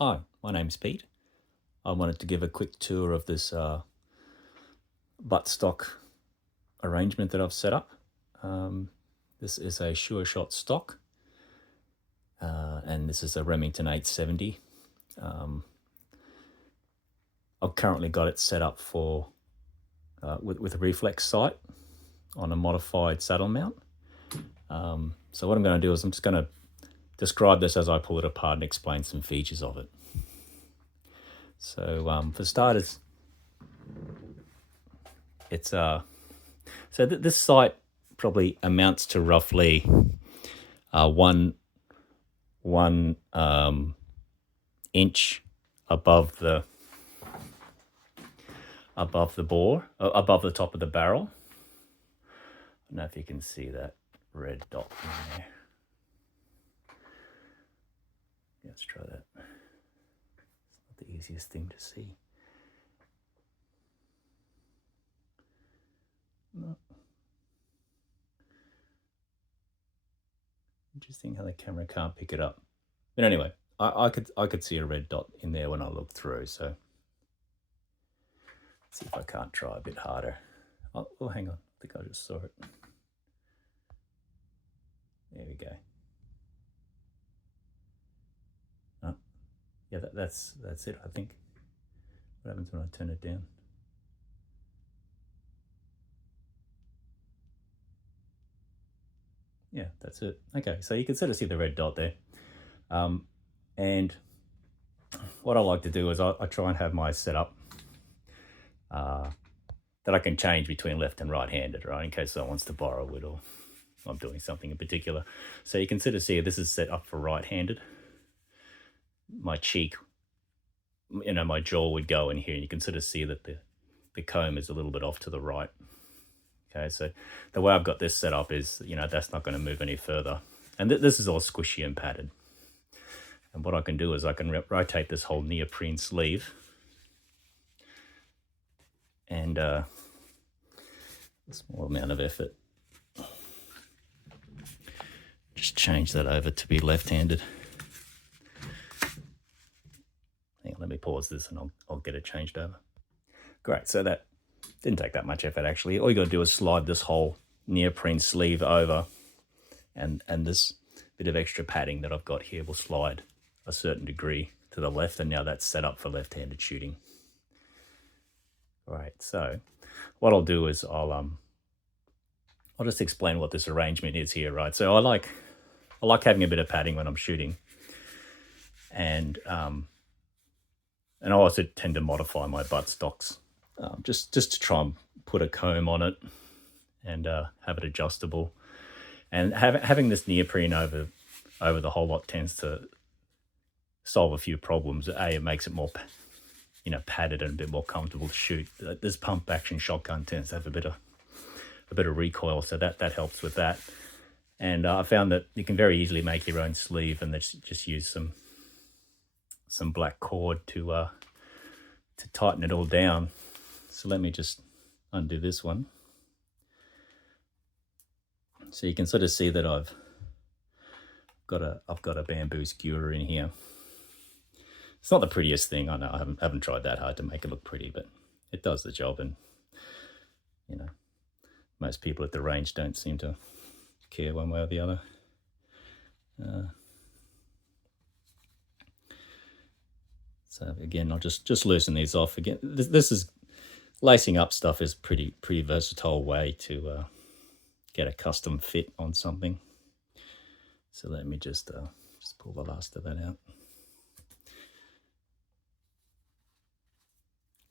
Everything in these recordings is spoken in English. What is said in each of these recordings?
Hi, my name's Pete. I wanted to give a quick tour of this buttstock arrangement that I've set up. This is a Sure Shot stock, and this is a Remington 870. I've currently got it set up for with a reflex sight on a modified saddle mount. So what I'm going to do is I'm just going to describe this as I pull it apart and explain some features of it. So for starters, it's this sight probably amounts to roughly one inch above the bore, above the top of the barrel. I don't know if you can see that red dot in there. Let's try that. It's not the easiest thing to see. No. Interesting how the camera can't pick it up. But anyway, I could see a red dot in there when I looked through. So let's see if I can't try a bit harder. Oh, hang on. I think I just saw it. There we go. Oh, yeah, that's it, I think. What happens when I turn it down? Yeah, that's it. Okay, so you can sort of see the red dot there. And what I like to do is I try and have my setup that I can change between left and right-handed, right, in case someone wants to borrow it or I'm doing something in particular. So you can sort of see this is set up for right-handed. My cheek, my jaw would go in here, and you can sort of see that the comb is a little bit off to the right. Okay, so the way I've got this set up is, that's not going to move any further. And this is all squishy and padded. And what I can do is I can rotate this whole neoprene sleeve. And a small amount of effort. Just change that over to be left-handed. Hang on, let me pause this and I'll get it changed over. Great, so that didn't take that much effort actually. All you got to do is slide this whole neoprene sleeve over, and this bit of extra padding that I've got here will slide a certain degree to the left, and now that's set up for left-handed shooting. Right, so what I'll do is I'll just explain what this arrangement is here, right? So I like having a bit of padding when I'm shooting, and I also tend to modify my buttstocks just to try and put a comb on it and have it adjustable. And having this neoprene over the whole lot tends to solve a few problems. It makes it more padded and a bit more comfortable to shoot. This pump action shotgun tends to have a bit of recoil, so that helps with that. And I found that you can very easily make your own sleeve, and just use some black cord to tighten it all down. So let me just undo this one. So you can sort of see that I've got a bamboo skewer in here. It's not the prettiest thing, I know. I haven't tried that hard to make it look pretty, but it does the job. And most people at the range don't seem to care one way or the other. So again, I'll just loosen these off. Again, this is lacing up stuff is pretty versatile way to get a custom fit on something. So let me just pull the last of that out.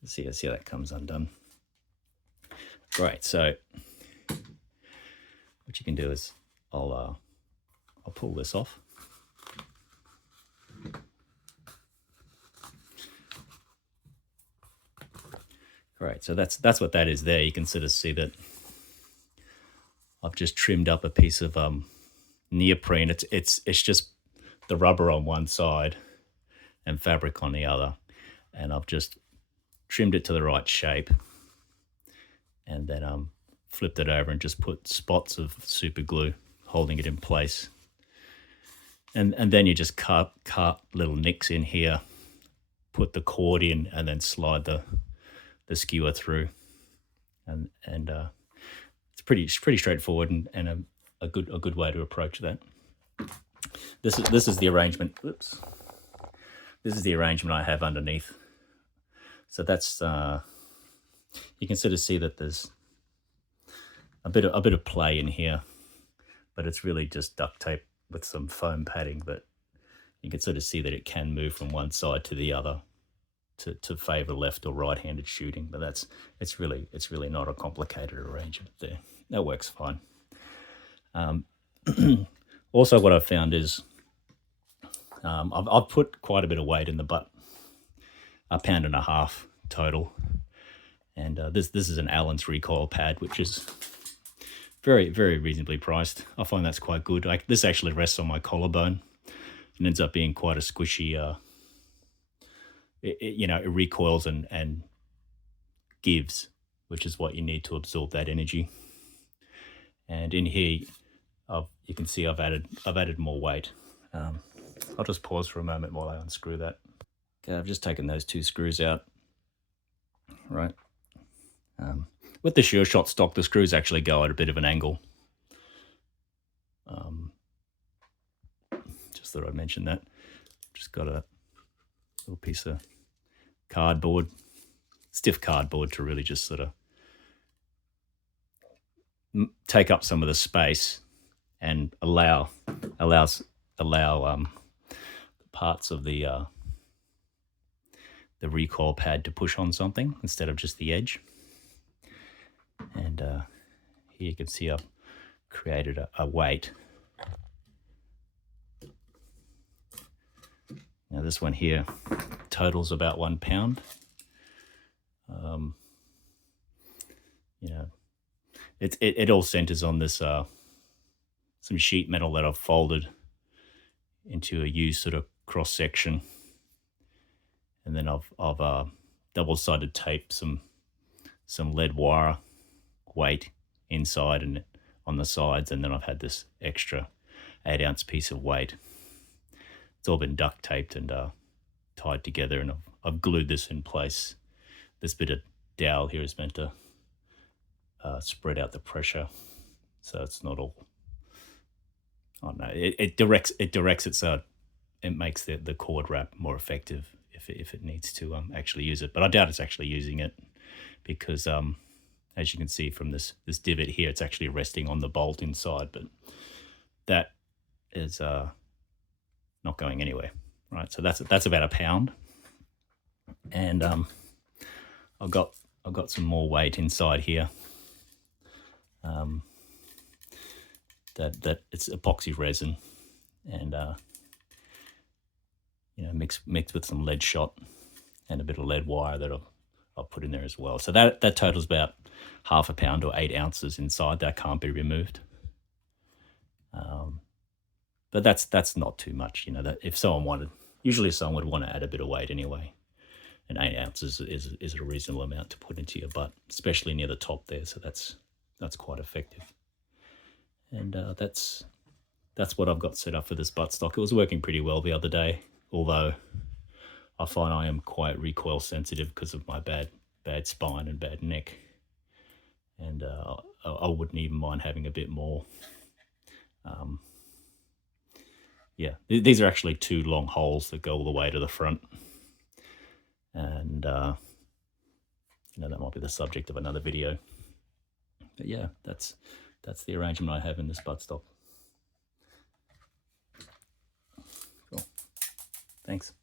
See how that comes undone. Great. So what you can do is I'll pull this off. Great. So that's what that is there. You can sort of see that I've just trimmed up a piece of neoprene. It's just the rubber on one side and fabric on the other, and I've just trimmed it to the right shape, and then flipped it over and just put spots of super glue holding it in place. And then you just cut little nicks in here put the cord in and then slide the skewer through, and it's pretty straightforward and a good way to approach that. This is the arrangement. Oops. This is the arrangement I have underneath. So that's you can sort of see that there's a bit of play in here, but it's really just duct tape with some foam padding. But you can sort of see that it can move from one side to the other to favor left or right-handed shooting. But it's really not a complicated arrangement there. That works fine. Also, what I've found is I've put quite a bit of weight in the butt, 1.5 pounds total, and this is an Allen's recoil pad, which is very reasonably priced. I find that's quite good. This actually rests on my collarbone and ends up being quite a squishy. It recoils and gives, which is what you need to absorb that energy. And in here, you can see I've added more weight. I'll just pause for a moment while I unscrew that. Okay, I've just taken those 2 screws out. Right. With the Sure Shot stock, the screws actually go at a bit of an angle. Just thought I'd mention that. Just got a little piece of cardboard, stiff cardboard, to really just sort of take up some of the space and allow parts of the recoil pad to push on something instead of just the edge. And here you can see I've created a weight. Now this one here totals about 1 pound. It all centers on this some sheet metal that I've folded into a U sort of cross section, and then I've double-sided taped some lead wire weight inside and on the sides, and then I've had this extra 8-ounce piece of weight. It's all been duct taped and tied together, and I've glued this in place. This bit of dowel here is meant to spread out the pressure, so it's not all. I don't know. It directs it so it makes the cord wrap more effective if it needs to actually use it. But I doubt it's actually using it, because as you can see from this divot here, it's actually resting on the bolt inside, but that is not going anywhere, right? So that's about 1 pound, and I've got some more weight inside here. That it's epoxy resin, and mixed with some lead shot and a bit of lead wire that I'll put in there as well. So that totals about 0.5 pound or 8 ounces inside. That can't be removed. But that's not too much. That if someone wanted, usually someone would want to add a bit of weight anyway, and 8 ounces is a reasonable amount to put into your butt, especially near the top there. So that's quite effective. And that's what I've got set up for this buttstock. It was working pretty well the other day, although I find I am quite recoil sensitive because of my bad spine and bad neck. And I wouldn't even mind having a bit more. Yeah, these are actually 2 long holes that go all the way to the front. And, that might be the subject of another video. But yeah, that's the arrangement I have in this buttstock. Cool. Thanks.